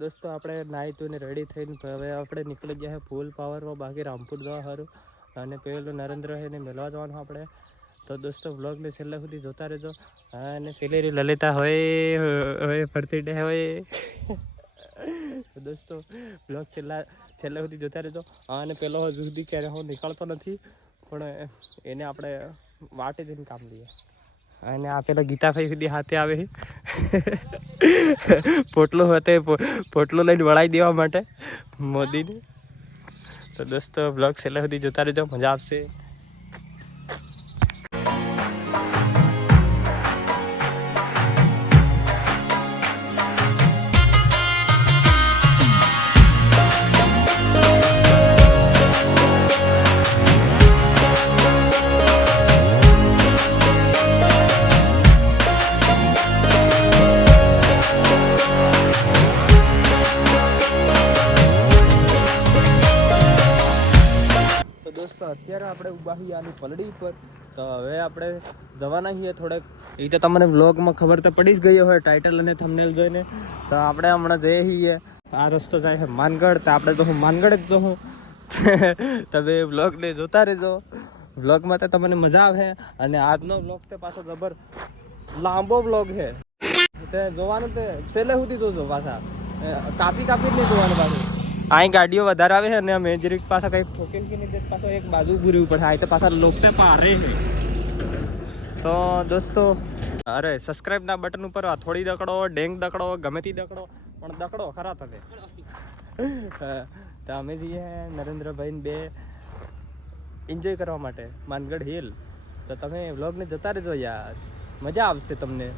દોસ્તો આપણે નાહી ધોઈને રેડી થઈને હવે આપણે નીકળી ગયા છે ફૂલ પાવરમાં બાકી રામપુર જવા સારું અને પેલું નરેન્દ્ર એને મેળવા જવાનું આપણે. તો દોસ્તો વ્લોગને છેલ્લા સુધી જોતા રહેજો. હા અને પેલી લલિતા હોય ફરતી ડે હોય. દોસ્તો વ્લોગ છેલ્લા સુધી જોતા રહેજો. અને પેલો હજુ સુધી ક્યારે હું નીકળતો નથી પણ એને આપણે વાટે જઈને કામ લઈએ. અને આ પેલા ગીતાભાઈ સુધી હાથે આવે છે. પોટલો લઈને વળાવી દેવા માટે મોદીને. તો દોસ્તો બ્લોગ છેલ્લા સુધી જોતા રહેજો, મજા આવશે. દોસ્તો અત્યારે આપણે ઊભા છીએ આની પલડી પર. તો હવે આપણે જવાના છીએ થોડેક. એ તો તમને વ્લોગમાં ખબર તો પડી જ ગઈ હોય ટાઇટલ અને થંબનેલ જોઈને. તો આપણે હમણાં જઈએ છીએ, આ રસ્તો જાય છે માનગઢ. તો આપણે તો હું માનગઢ જ તો હું. તમે વ્લોગને જોતા રહેજો. વ્લોગમાં તો તમને મજા આવે. અને આજનો વ્લોગ તે પાછો જબર લાંબો વ્લોગ છે. તે જોવાનું તે છેલ્લે સુધી જોજો પાછા. કાપી નહીં જોવાનું પાછું. અહીં ગાડીઓ વધારે આવે છે અને અમે જરીક પાછા કંઈક ઠોકેલ કે નહીં પાછો એક બાજુ ભૂરવું પડે. આ તો પાછા લોકતે પારે છે. તો દોસ્તો અરે સબસ્ક્રાઈબના બટન ઉપર થોડી દકડો, ડેંગ દકડો, ગમે તે દકડો, પણ દકડો ખરા તમે. તો અમે જઈએ નરેન્દ્રભાઈને બે એન્જોય કરવા માટે માનગઢ હિલ. તો તમે વ્લોગને જતા રહેજો યાર, મજા આવશે તમને.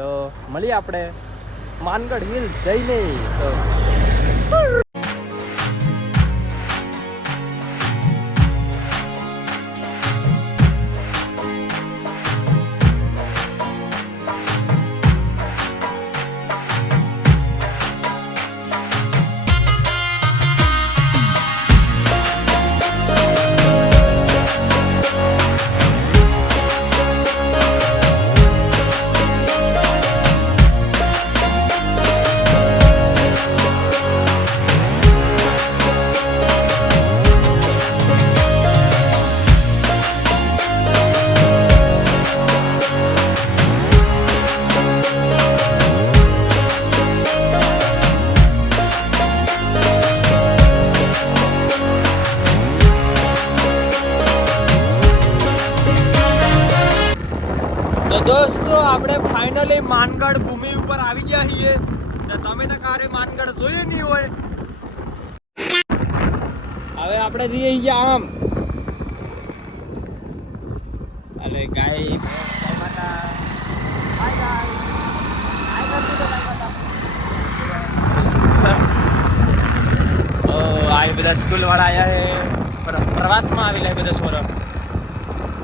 તો મળીએ આપણે માનગઢ હિલ જઈને. તો દોસ્તો આપણે ફાઇનલી માનગઢ ભૂમિ ઉપર આવી ગયા છીએ. તો તમે તો કારે માનગઢ જોયું નહીં હોય. હવે આપણે જઈએ ગયા આમ. અરે ગાય આ બધા સ્કૂલ વાળા આવ્યા છે, પ્રવાસમાં આવેલા બધા છોરો.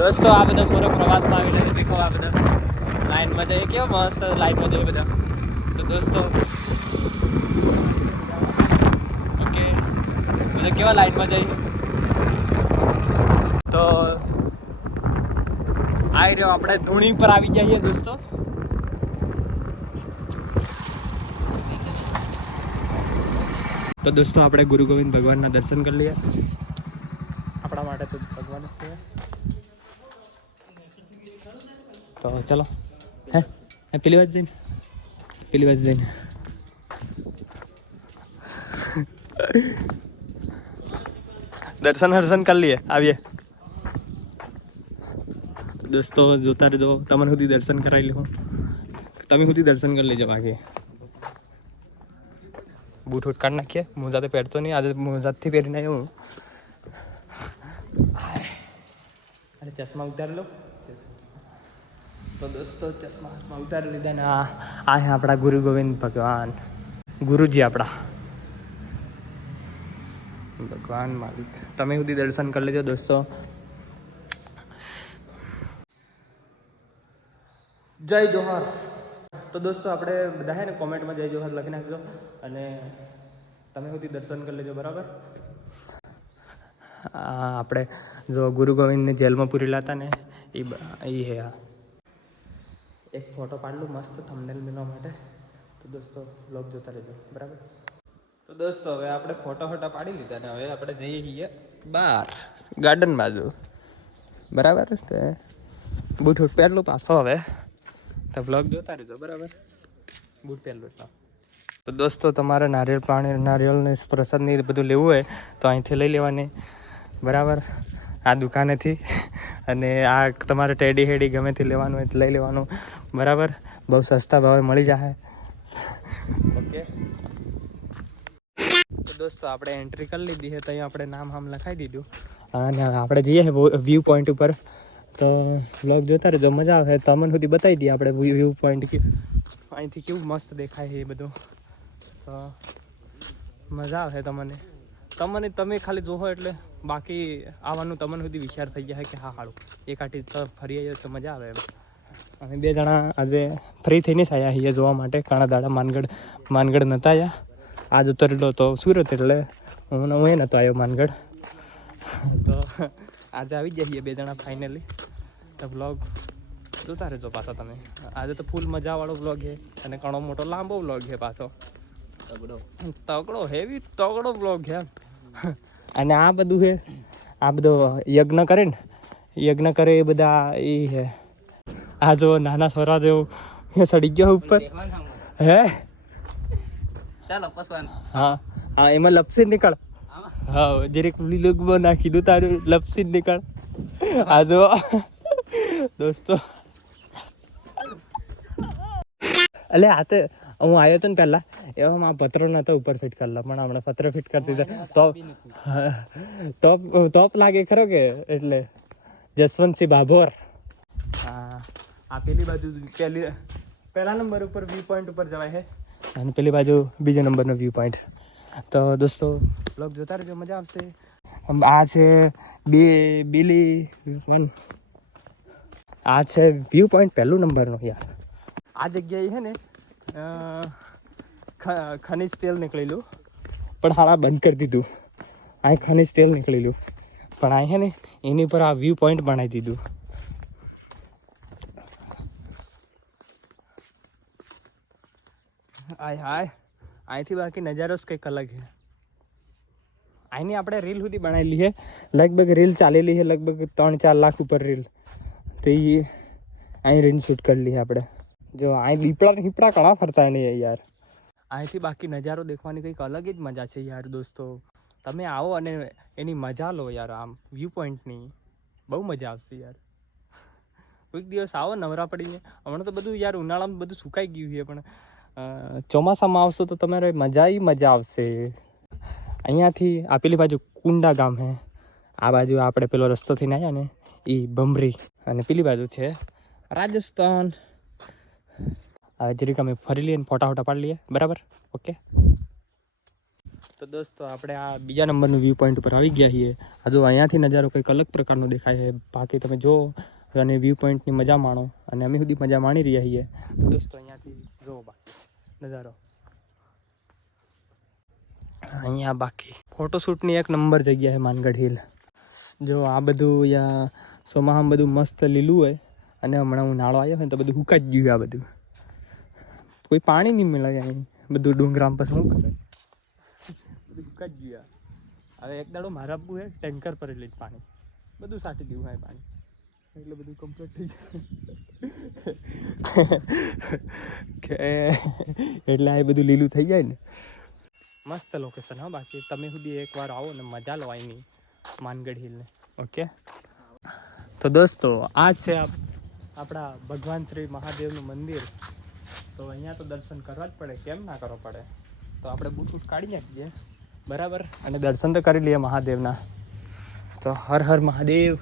દોસ્તો આ બધા છોરો પ્રવાસમાં આવેલા છે. દેખો આ બધા લાઈનમાં જઈએ, કેવા મસ્ત લાઈનમાં જઈએ બધા. તો દોસ્તો ઓકે બધા કેવા લાઈનમાં જઈએ. તો આવી રહ્યો આપણે ધૂણી પર આવી જઈએ દોસ્તો. તો દોસ્તો આપણે ગુરુ ગોવિંદ ભગવાનના દર્શન કરી લઈએ. આપણા માટે તો ભગવાન જ છે. તો ચલો હે પેલી વાત જઈને દર્શન કરી લઈએ. આવીએ દોસ્તો, જોતા રહેજો. તમને સુધી દર્શન કરાવી લઉં, તમે સુધી દર્શન કરી લેજો. બાકી બૂટ ઉટ કાઢી નાખીએ. મોજા તો પહેરતો નહીં, આજે મોજાથી પહેરીને આવ્યો હું. અરે ચશ્મા ઉતારી લો. તો દોસ્તો ચશ્મા ઉતારી લીધા ને આ છે આપણા ગુરુ ગોવિંદ ભગવાન, ગુરુજી આપણા ભગવાન માલિક. તમે સુધી દર્શન કરી લેજો દોસ્તો. જય જોહર. તો દોસ્તો આપણે બધા છે ને કોમેન્ટમાં જય જોહર લખી નાખજો અને તમે સુધી દર્શન કરી લેજો. બરાબર. આપણે જો ગુરુ ગોવિંદને જેલમાં પૂરેલા હતા ને એ હે. એક ફોટો પાડલું મસ્ત થંબનેલ મેળવવા માટે. તો તો દોસ્તો વ્લોગ જોતા રહેજો બરાબર. તો દોસ્તો હવે આપણે ફોટા પાડી લીધા ને હવે આપણે જઈએ છીએ બહાર ગાર્ડન બાજુ બરાબર. તે બૂટ પહેરલું પાછો હવે તો વ્લોગ જોતા રહેજો બરાબર. બૂટ પહેરલું એટલા. તો દોસ્તો તમારે નારિયેળને પ્રસાદની બધું લેવું હોય તો અહીંથી લઈ લેવાની બરાબર, આ દુકાનેથી. અને આ તમારે ટેડી હેડી ગમેથી લેવાનું હોય તો લઈ લેવાનું બરાબર. બહુ સસ્તા ભાવે મળી જાય. ઓકે તો દોસ્તો આપણે એન્ટ્રી કરી લીધી છે તો અહીં આપણે નામ લખાવી દીધું અને આપણે જઈએ વ્યૂ પોઈન્ટ ઉપર. તો વ્લોગ જોતા રહેજો, મજા આવે. તમને સુધી બતાવી દઈએ આપણે વ્યૂ પોઈન્ટ અહીંથી કેવું મસ્ત દેખાય છે એ બધું. તો મજા આવે તમે ખાલી જોવો એટલે બાકી આવવાનું તમને સુધી વિચાર થઈ જાય કે હા હારું એક આટી તો ફરી આવીએ તો મજા આવે એમ. અમે 2 જણા આજે ફ્રી થઈને જ આવ્યા છીએ જોવા માટે. ઘણા દાડા માનગઢ નહોતા આવ્યા. આજ ઉતરેલો તો સુરત એટલે હું એ નહોતો આવ્યો માનગઢ. તો આજે આવી ગયા છીએ 2 જણા ફાઇનલી. તો વ્લોગ જોતા રહેજો પાછો તમે. આજે તો ફૂલ મજાવાળો વ્લોગ છે અને ઘણો મોટો લાંબો વ્લોગ છે પાછો. તગડો હેવી તગડો વ્લોગ છે. અને આ બધું છે, આ બધો યજ્ઞ કરે એ બધા એ છે. આ જો નાના છોરા જેવું સડી ગયો ઉપર હે. હા હા એમાં લપસી નીકળ. હા જરીક લીલું નાખી દઉં તારું લપસી નીકળ. આ જો દોસ્તો એટલે આ તો હું આવ્યો હતો ને પહેલા એવા મારા પત્રો નતો ઉપર ફિટ કરેલા પણ હમણાં પત્ર ફિટ કરતી તો ટોપ લાગે ખરો કે એટલે જસવંતસિંહ ભાભોર. હા આ પેલી બાજુ પહેલા નંબર ઉપર વ્યૂ પોઈન્ટ ઉપર જવાય છે અને પેલી બાજુ બીજો નંબરનો વ્યૂ પોઈન્ટ. તો દોસ્તો બ્લોગ જોતા રહેજો, મજા આવશે. આ છે બિલી 1. આ છે વ્યૂ પોઈન્ટ પહેલું નંબરનો યાર. આ જગ્યાએ છે ને ખનિજ તેલ નીકળેલું પણ હાળા બંધ કરી દીધું. અહીં ખનિજ તેલ નીકળેલું પણ અહીં છે ને એની ઉપર આ વ્યૂ પોઈન્ટ બનાવી દીધું. હાય અહીંથી બાકી નજારો જ કંઈક અલગ છે. અહીંની આપણે રીલ સુધી બનાવેલી છે. લગભગ રીલ ચાલેલી છે લગભગ 3-4 લાખ ઉપર રીલ. તો એ અહીં રીલ શૂટ કરેલી છે આપણે. જો અહીં દીપડા ઘણા ફરતા નહીં યાર. અહીંથી બાકી નજારો દેખવાની કંઈક અલગ જ મજા છે યાર. દોસ્તો તમે આવો અને એની મજા લો યાર. આમ વ્યૂ પોઈન્ટની બહુ મજા આવશે યાર. કોઈક દિવસ આવો નવરા પડીને. હમણાં તો બધું યાર ઉનાળામાં બધું સુકાઈ ગયું છે પણ ચોમાસામાં આવશો તો તમારે મજા આવશે. અહીંયાથી આ પેલી બાજુ કુંડા ગામ છે. આ બાજુ આપણે પેલો રસ્તો થઈને આવ્યા ને એ બમરી અને પેલી બાજુ છે રાજસ્થાન. હવે જરીક અમે ફરી લઈએ ને ફોટા પાડી લઈએ બરાબર. ઓકે તો દોસ્તો આપણે આ બીજા નંબરનું વ્યૂ પોઈન્ટ ઉપર આવી ગયા છીએ. આ જો અહીંયાથી નજારો કંઈક અલગ પ્રકારનો દેખાય છે. બાકી તમે જો અને વ્યૂ પોઈન્ટની મજા માણો અને અમે સુધી મજા માણી રહ્યા છીએ. તો દોસ્તો અહીંયાથી જો બાકી નજારો અહીંયા બાકી ફોટોશૂટની એક નંબર જગ્યા છે માનગઢ હિલ. જો આ બધું અહીંયા સોમાહામાં બધું મસ્ત લીલું હોય અને હમણાં ઉનાળો આવ્યો હોય તો બધું હુકાઈ ગયું. આ બધું કોઈ પાણી નહીં મળે અહીં બધું ડુંગરામ પર શું કરે બધું હુકાઈ ગયું. હવે એક દાડો મારા આપવું હે ટેન્કર પર લઈ પાણી બધું સાટી દેવું હોય પાણી એટલે બધું કમ્પ્લીટ થઈ જાય એટલે આ બધું લીલું થઈ જાય ને. મસ્ત લોકેશન હા. બાકી તમે સુધી એકવાર આવો ને મજા લો અહીંની માનગઢ હિલને. ઓકે તો દોસ્તો આ છે આપણા ભગવાન શ્રી મહાદેવનું મંદિર. તો અહીંયા તો દર્શન કરવા જ પડે, કેમ ના કરવા પડે. તો આપણે બૂટ કાઢી નાખીએ બરાબર અને દર્શન તો કરી લઈએ મહાદેવના. તો હર હર મહાદેવ,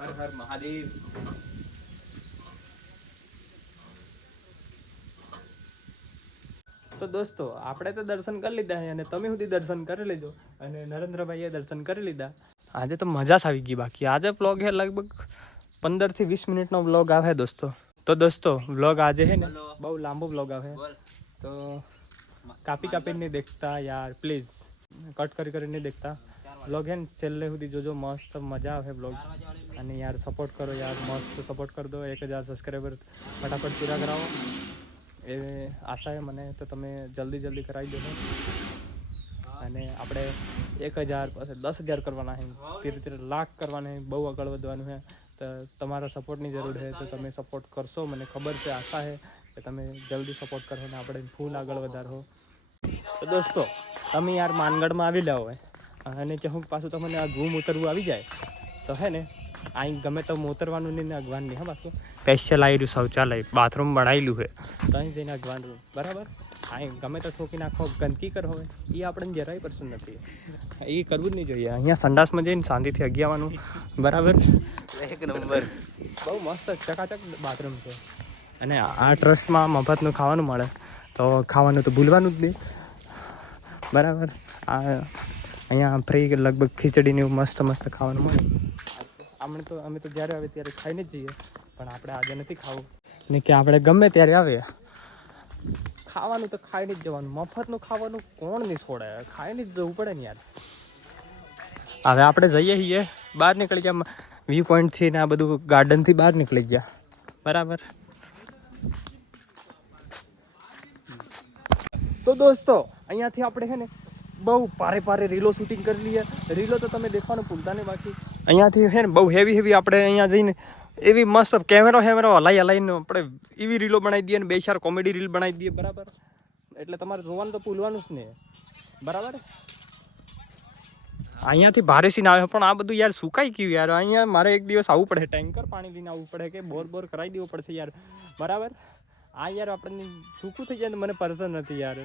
હર હર મહાદેવ. તો દોસ્તો આપણે તો દર્શન કરી લીધા અને તમે સુધી દર્શન કરી લેજો અને નરેન્દ્રભાઈએ દર્શન કરી લીધા. આજે તો મજા જ આવી ગઈ. બાકી આજે વ્લોગ છે લગભગ 15 થી 20 મિનિટનો વ્લોગ આવે દોસ્તો. તો દોસ્તો વ્લોગ આજે છે ને બહુ લાંબો વ્લોગ આવે તો કાપી નહીં દેખતા યાર પ્લીઝ. કટ કરી નહીં દેખતા બ્લોગ હે ને છેલ્લે સુધી જોજો, મસ્ત મજા આવે બ્લોગ. અને યાર સપોર્ટ કરો યાર, મસ્ત સપોર્ટ કરી દો. 1000 સબસ્ક્રાઈબર ફટાફટ પૂરા કરાવો એ આશા છે મને. તો તમે જલ્દી કરાવી દો. અને આપણે 1000 પછી 10,000 કરવાના છે, ધીરે ધીરે લાખ કરવાના છે, બહુ આગળ વધવાનું છે. તો તમારા સપોર્ટની જરૂર છે, તો તમે સપોર્ટ કરશો, મને ખબર છે, આશા છે કે તમે જલ્દી સપોર્ટ કરશો ને આપણે ફૂલ આગળ વધારો. તો દોસ્તો તમે યાર માનગઢમાં આવી જાઓ અને હું પાછું તમને આ ઘૂમ ઉતરવું આવી જાય તો હે ને અહીં ગમે તો ઉતરવાનું નહીં ને અગવાન નહીં. હા પાછું સ્પેશિયલ આવી રહ્યું શૌચાલય, બાથરૂમ બનાવેલું છે, તો અહીં જઈને અગવાનું બરાબર. અહીં ગમે તો ઠોકી નાખો, ગંદકી કરો હોય એ આપણને જરાય પસંદ નથી, એ કરવું જ નહીં જોઈએ. અહીંયા સંડાસમાં જઈને શાંતિથી અગી આવવાનું બરાબર. એક નંબર બહુ મસ્ત ચકાચક બાથરૂમ છે. અને આ ટ્રસ્ટમાં મફતનું ખાવાનું મળે, તો ખાવાનું તો ભૂલવાનું જ નહીં બરાબર. આ અહીંયા ફ્રી લગભગ ખીચડીને એવું મસ્ત ખાવાનું મળે. અમે તો જ્યારે આવે ત્યારે ખાઈને જ જઈએ, પણ આપણે આજે નથી ખાવું ને કે આપણે ગમે ત્યારે આવે ખાવાનું તો ખાઈને જ જવાનું. મફતનું ખાવાનું કોણ નહીં છોડે, ખાઈને જ જવું પડે ને યાર. હવે આપણે જઈએ છીએ બહાર નીકળી ગયા વ્યૂ પોઈન્ટથી ને આ બધું ગાર્ડનથી બહાર નીકળી ગયા બરાબર. તો દોસ્તો અહીંયાથી આપણે છે ને બહુ પારે રીલો શૂટિંગ કરી લઈએ. રીલો તો તમે દેખવાનું ભૂલતા નહીં. બાકી અહીંયાથી છે ને બહુ હેવી આપણે અહીંયા જઈને એવી મસ્ત કેમેરો હલાઈને આપણે એવી રીલો બનાવી દઈએ ને 2-4 કોમેડી રીલ બનાવી દઈએ બરાબર. એટલે તમારે જોવાનું તો ભૂલવાનું જ નહીં બરાબર. અહીંયાથી ભારે સીન આવે પણ આ બધું યાર સુકાઈ ગયું યાર. અહીંયા મારે એક દિવસ આવવું પડે, ટેન્કર પાણી લઈને આવવું પડે કે બોર કરાવી દેવું પડશે યાર બરાબર. આ યાર આપણને સૂકું થઈ જાય ને મને પસંદ નથી યાર.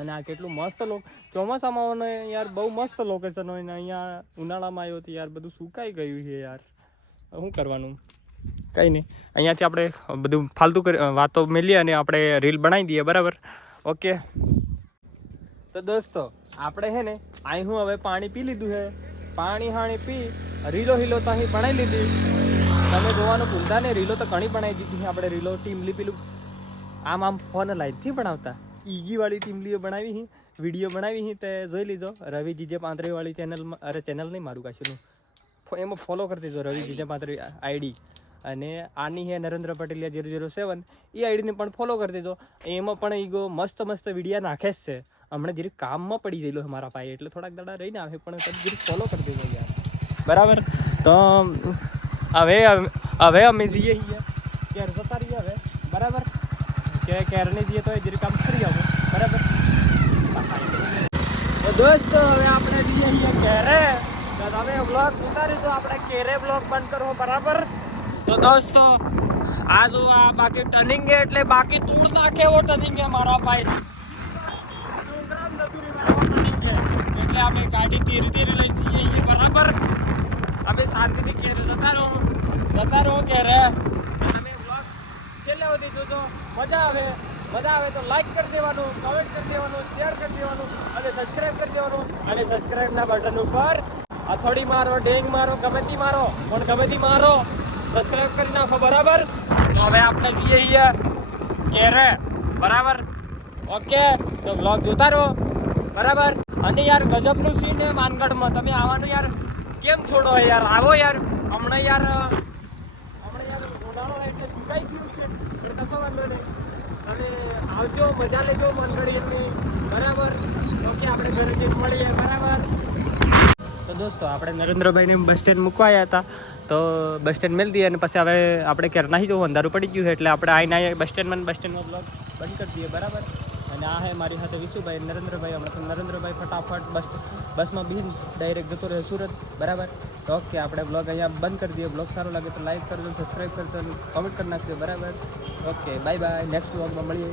અને આ કેટલું મસ્ત ચોમાસામાં હોય યાર, બહુ મસ્ત લોકેશન હોય ને અહીંયા ઉનાળામાં આવ્યો તો યાર બધું સુકાઈ ગયું છે યાર. શું કરવાનું, કંઈ નહીં. અહીંયાથી આપણે બધું ફાલતુ વાતો મેલીએ અને આપણે રીલ બનાવી દઈએ બરાબર. ઓકે તો દોસ્તો આપણે છે ને અહીં હું હવે પાણી પી લીધું છે, પાણી પી રીલો તો અહીં બનાવી લીધી. તમે જોવાનું ભૂલતા નહીં, રીલો તો ઘણી બનાવી દીધી આપણે. રીલો ટીમલી પેલું આમ ફોન લાઈટથી બનાવતા ઈગીવાળી ટીમલીઓ બનાવી, વિડીયો બનાવી તે જોઈ લીધો. રવિ જીજે 35 વાળી ચેનલમાં, અરે ચેનલ નહીં મારું કાશીનું, એમાં ફોલો કરી દીધો રવિ જીજે 35 આઈડી. અને આની હે નરેન્દ્ર પટેલિયા 007 એ આઈડીને પણ ફોલો કરી દીધો. એમાં પણ ઈગો મસ્ત વિડીયા નાખે જ છે. હમણાં જરીક કામમાં પડી ગયેલો મારા ભાઈ, એટલે થોડાક દાડા રહીને આવે, પણ જરીક ફોલો કરી દીધો યાર બરાબર. તો હવે અમે જઈએ ક્યારે જતા રહીએ હવે બરાબર. કે ક્યારે જઈએ તો જરીક કામ કરી આવો બરાબર. તો દોસ્તો હવે આપણે જઈએ ક્યારે, તમે બ્લોગ ઉતારી તો આપણે ક્યારે બ્લોગ બંધ કરવો બરાબર. તો દોસ્તો આ જો આ બાકી ટર્નિંગ એટલે બાકી દૂર નાખે એવો ટર્નિંગ છે મારા ભાઈ. એટલે અમે ગાડી ધીરે લઈ જઈએ બરાબર. અમે શાંતિથી ઘેરે જતા રહો ઘેરે. તમે બ્લોગ છેલ્લે સુધી જોજો, મજા આવે તો લાઈક કરી દેવાનું, કમેન્ટ કરી દેવાનું, શેર કરી દેવાનું અને સબસ્ક્રાઈબ કરી દેવાનું. અને સબસ્ક્રાઈબના બટન ઉપર હથોડી મારો, ડેંગ મારો, ગમેતી મારો, પણ ગમેતી મારો, સબસ્ક્રાઈબ કરી નાખો બરાબર. તો હવે આપણે જઈએ ઘેરે બરાબર. ઓકે તો બ્લોગ જોતા રહો બરાબર. અને યાર ગજબનું સીન છે માનગઢમાં, તમે આવવાનું યાર કેમ છોડો યાર, આવો યાર. હમણાં ઉનાળો એટલે સુકાઈ ગયું છે, એટલે કશો વાંધો નહીં. અને આવજો, મજા લેજો માનગઢની બરાબર. ઓકે આપણે ઘરે જઈને મળીએ બરાબર. તો દોસ્તો આપણે નરેન્દ્રભાઈને બસ સ્ટેન્ડ મૂકવા આવ્યા હતા, તો બસ સ્ટેન્ડ મેળ દઈએ અને પછી હવે આપણે ક્યારે નાહી જવું, અંધારું પડી ગયું છે એટલે આપણે આવીને બસ સ્ટેન્ડમાં બ્લોગ બંધ કરી દઈએ બરાબર. અને આ હે મારી સાથે વિશુભાઈ, નરેન્દ્રભાઈ. હમણાં નરેન્દ્રભાઈ ફટાફટ બસમાં બી ડાયરેક્ટ જતો રહે સુરત બરાબર. તો ઓકે આપણે બ્લોગ અહીંયા બંધ કરી દઈએ. બ્લોગ સારો લાગે તો લાઈક કરજો, સબસ્ક્રાઈબ કરજો અને કોમેન્ટ કરી નાખજો બરાબર. ઓકે બાય, નેક્સ્ટ બ્લોગમાં મળીએ.